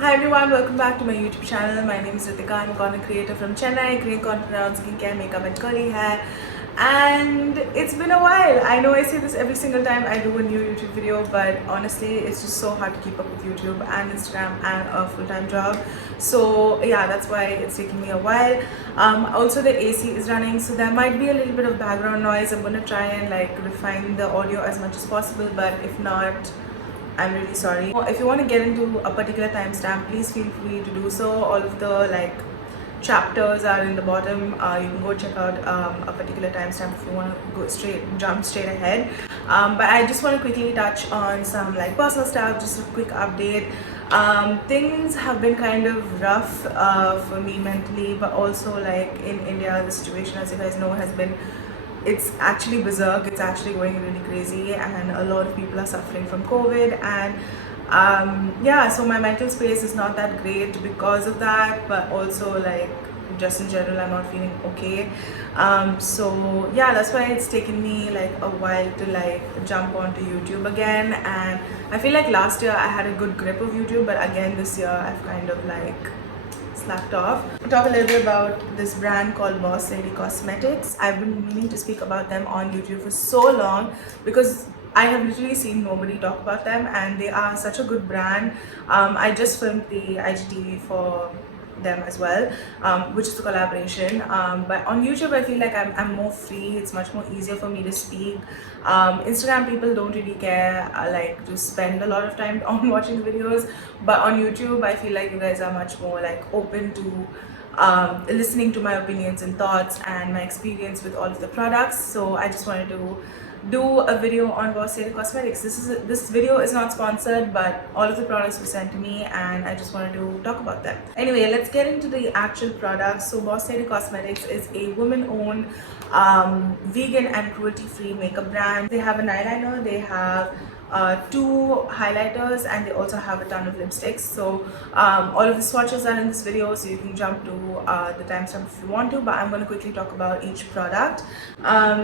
Hi everyone, welcome back to my YouTube channel. My name is Ritika. I'm a content creator from Chennai, creating content around skincare, makeup and curly hair. And it's been a while. I know I say this every single time I do a new YouTube video, but honestly it's just so hard to keep up with YouTube and Instagram and a full-time job. So yeah, that's why it's taking me a while. Also the AC is running, so there might be a little bit of background noise. I'm gonna try and refine the audio as much as possible, but if not, I'm really sorry. If you want to get into a particular timestamp, please feel free to do so. All of the chapters are in the bottom. You can go check out a particular timestamp if you want to jump straight ahead. But I just want to quickly touch on some personal stuff, just a quick update. Things have been kind of rough for me mentally, but also in India, the situation, as you guys know, has been, it's actually berserk. It's actually going really crazy, and a lot of people are suffering from COVID. And yeah, so my mental space is not that great because of that, but also just in general I'm not feeling okay. So yeah, that's why it's taken me a while to jump onto YouTube again. And I feel like last year I had a good grip of YouTube, but again this year I've kind of slacked off. I'll talk a little bit about this brand called Boss Lady Cosmetics. I've been meaning to speak about them on YouTube for so long because I have literally seen nobody talk about them, and they are such a good brand. I just filmed the IGTV for them as well, which is the collaboration. But on YouTube I feel like I'm more free. It's much more easier for me to speak. Instagram people don't really care to spend a lot of time on watching the videos, but on YouTube I feel like you guys are much more open to listening to my opinions and thoughts and my experience with all of the products. So I just wanted to do a video on Boss Lady Cosmetics. This video is not sponsored, but all of the products were sent to me and I just wanted to talk about them. Anyway, let's get into the actual products. So Boss Lady Cosmetics is a women-owned vegan and cruelty-free makeup brand. They have an eyeliner, they have 2 highlighters, and they also have a ton of lipsticks. So all of the swatches are in this video, so you can jump to the timestamp if you want to, but I'm going to quickly talk about each product.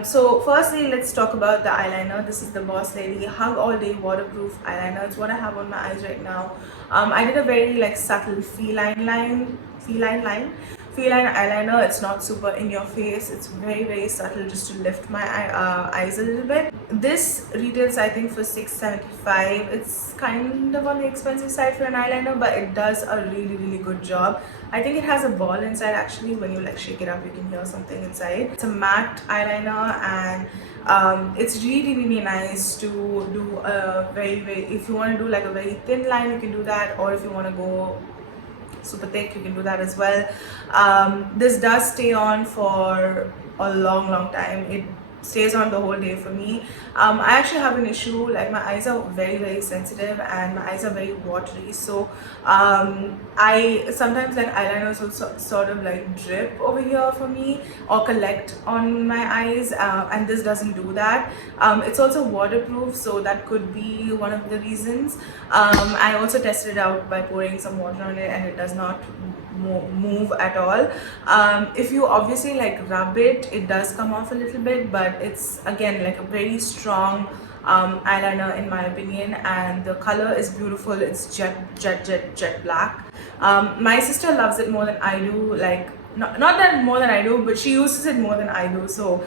So firstly, let's talk about the eyeliner. This is the Boss Lady Hug All Day Waterproof Eyeliner. It's what I have on my eyes right now. I did a very subtle feline line eyeliner. It's not super in your face. It's very subtle, just to lift my eyes a little bit. This retails I think for $6.75. It's kind of on the expensive side for an eyeliner, but it does a really good job. I think it has a ball inside actually. When you shake it up, you can hear something inside. It's a matte eyeliner, and it's really nice to do a very if you want to do a very thin line, you can do that, or if you want to go super thick, you can do that as well. This does stay on for a long time. It stays on the whole day for me. I actually have an issue, my eyes are very sensitive and my eyes are very watery, so I sometimes eyeliners also sort of drip over here for me or collect on my eyes, and this doesn't do that. It's also waterproof, so that could be one of the reasons. I also tested it out by pouring some water on it, and it does not move at all. If you obviously rub it, it does come off a little bit, but it's again a very strong eyeliner in my opinion, and the color is beautiful. It's jet black. My sister loves it more than I do. Not that more than I do, but she uses it more than I do. So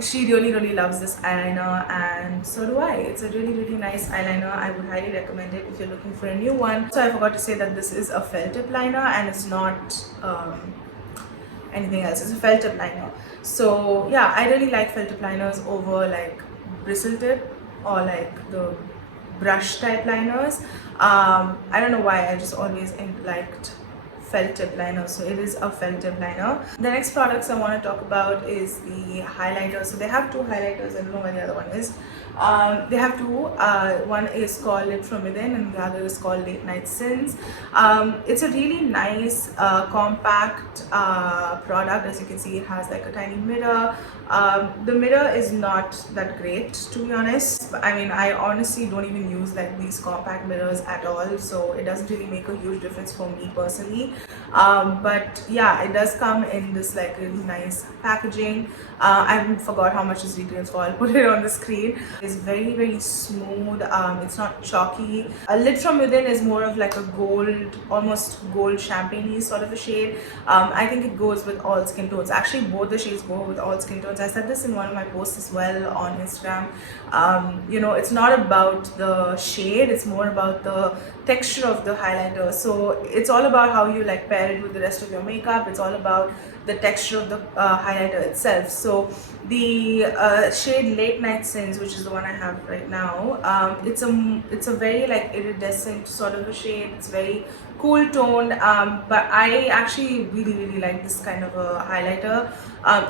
she really loves this eyeliner, and so do I. It's a really nice eyeliner. I would highly recommend it if you're looking for a new one. So I forgot to say that this is a felt tip liner, and it's not anything else. It's a felt tip liner. So yeah, I really like felt tip liners over bristle tip or the brush type liners. I don't know why, I just always liked felt tip liner, so it is a felt tip liner. The next products I want to talk about is the highlighter. So they have 2 highlighters. I don't know where the other one is. They have 2. One is called Lit From Within and the other is called Late Night Sins. It's a really nice compact product. As you can see, it has a tiny mirror. The mirror is not that great, to be honest. I mean, I honestly don't even use these compact mirrors at all, so it doesn't really make a huge difference for me personally. But yeah, it does come in this like really nice packaging. I forgot how much this retails for. I'll put it on the screen. It's very, very smooth. It's not chalky. Lit from within is more of like a gold, almost gold champagne-y sort of a shade. I think it goes with all skin tones. Actually, both the shades go with all skin tones. I said this in one of my posts as well on Instagram. You know, it's not about the shade, it's more about the texture of the highlighter. So it's all about how you like pair it with the rest of your makeup. It's all about the texture of the highlighter itself. So the shade Late Night Sins, which is the one I have right now, it's a very like iridescent sort of a shade. It's very cool toned, but I actually really like this kind of a highlighter,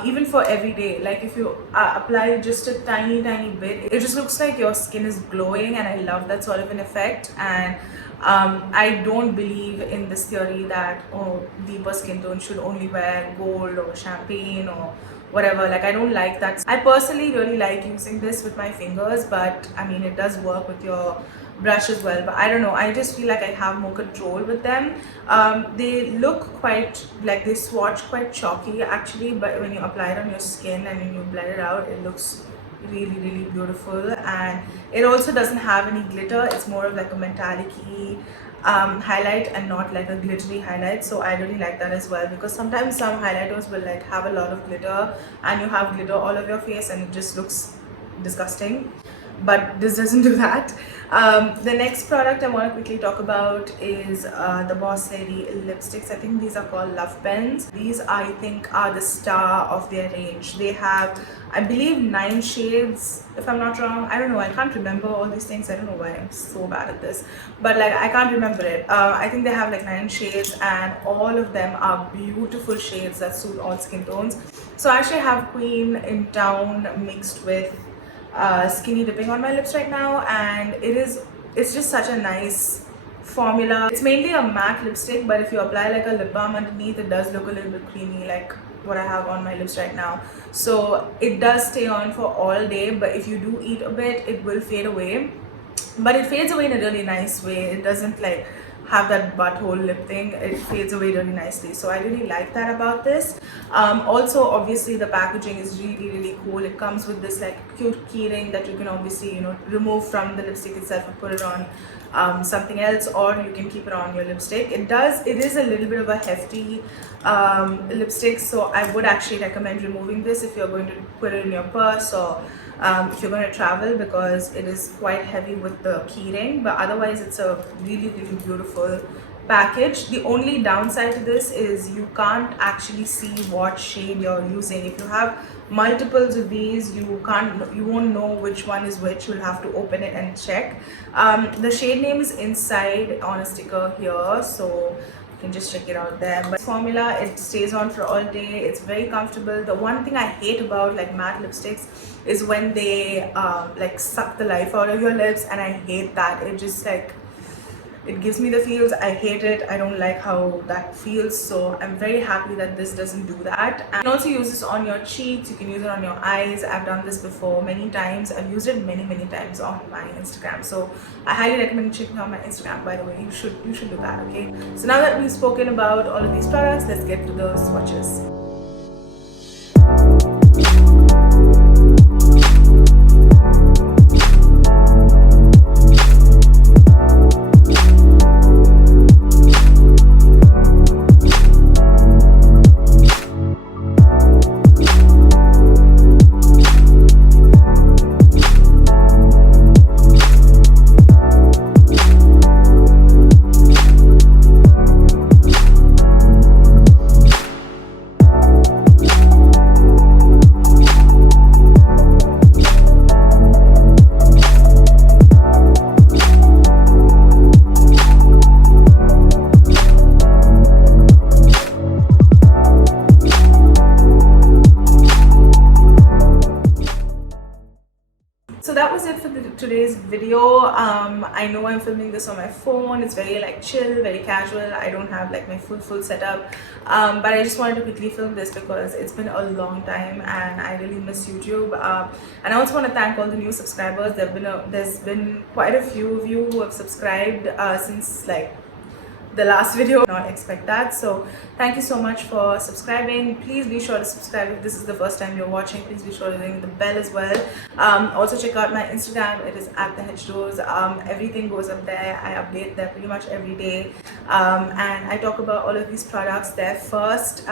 even for every day. Like if you apply just a tiny bit, it just looks like your skin is glowing, and I love that sort of an effect. And I don't believe in this theory that deeper skin tone should only wear gold or champagne or whatever. Like, I don't like that. I personally really like using this with my fingers, but I mean, it does work with your brush as well. But I don't know, I just feel like I have more control with them. They look quite like they swatch quite chalky actually, but when you apply it on your skin and when you blend it out, it looks really beautiful. And it also doesn't have any glitter. It's more of like a metallic-y highlight and not like a glittery highlight. So I really like that as well, because sometimes some highlighters will like have a lot of glitter and you have glitter all over your face and it just looks disgusting, but this doesn't do that. The next product I want to quickly talk about is the Boss Lady lipsticks. I think these are called Love Pens. These, I think, are the star of their range. They have, I believe, 9 shades, if I'm not wrong. I don't know, I can't remember all these things. I don't know why I'm so bad at this, but like I can't remember it. I think they have like 9 shades, and all of them are beautiful shades that suit all skin tones. So I actually have Queen in Town mixed with Skinny Dipping on my lips right now, and it's just such a nice formula. It's mainly a matte lipstick, but if you apply like a lip balm underneath, it does look a little bit creamy, like what I have on my lips right now. So it does stay on for all day, but if you do eat a bit, it will fade away. But it fades away in a really nice way. It doesn't like have that butthole lip thing. It fades away really nicely, so I really like that about this. Also, obviously the packaging is really cool. It comes with this like cute keyring that you can obviously, you know, remove from the lipstick itself and put it on something else, or you can keep it on your lipstick. It is a little bit of a hefty lipstick, so I would actually recommend removing this if you're going to put it in your purse, or if you're going to travel, because it is quite heavy with the keyring. But otherwise it's a really beautiful package. The only downside to this is you can't actually see what shade you're using. If you have multiples of these, you won't know which one is which. You'll have to open it and check. The shade name is inside on a sticker here, so you can just check it out there. But formula, it stays on for all day. It's very comfortable. The one thing I hate about like matte lipsticks is when they like suck the life out of your lips, and I hate that. It just like, it gives me the feels. I hate it. I don't like how that feels. So I'm very happy that this doesn't do that. And you can also use this on your cheeks. You can use it on your eyes. I've done this before many times. I've used it many times on my Instagram. So I highly recommend checking out my Instagram, by the way. You should do that, okay? So now that we've spoken about all of these products, let's get to the swatches. So that was it for today's video. I know I'm filming this on my phone. It's very like chill, very casual. I don't have like my full setup, but I just wanted to quickly film this because it's been a long time and I really miss YouTube. And I also want to thank all the new subscribers. There's been quite a few of you who have subscribed since like the last video, not expect that. So thank you so much for subscribing. Please be sure to subscribe if this is the first time you're watching. Please be sure to ring the bell as well. Also check out my Instagram. It is at the Hedgerows. Everything goes up there. I update there pretty much every day, and I talk about all of these products there first.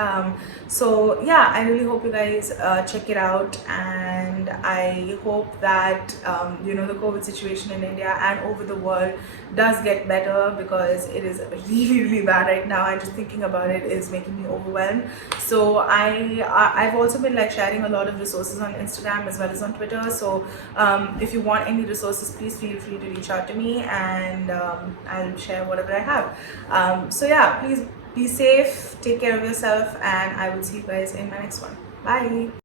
So yeah, I really hope you guys check it out, and I hope that you know, the COVID situation in India and over the world does get better, because it is really bad right now, and just thinking about it is making me overwhelmed. So I've also been like sharing a lot of resources on Instagram as well as on Twitter. So if you want any resources, please feel free to reach out to me, and I'll share whatever I have. So yeah, please be safe, take care of yourself, and I will see you guys in my next one. Bye.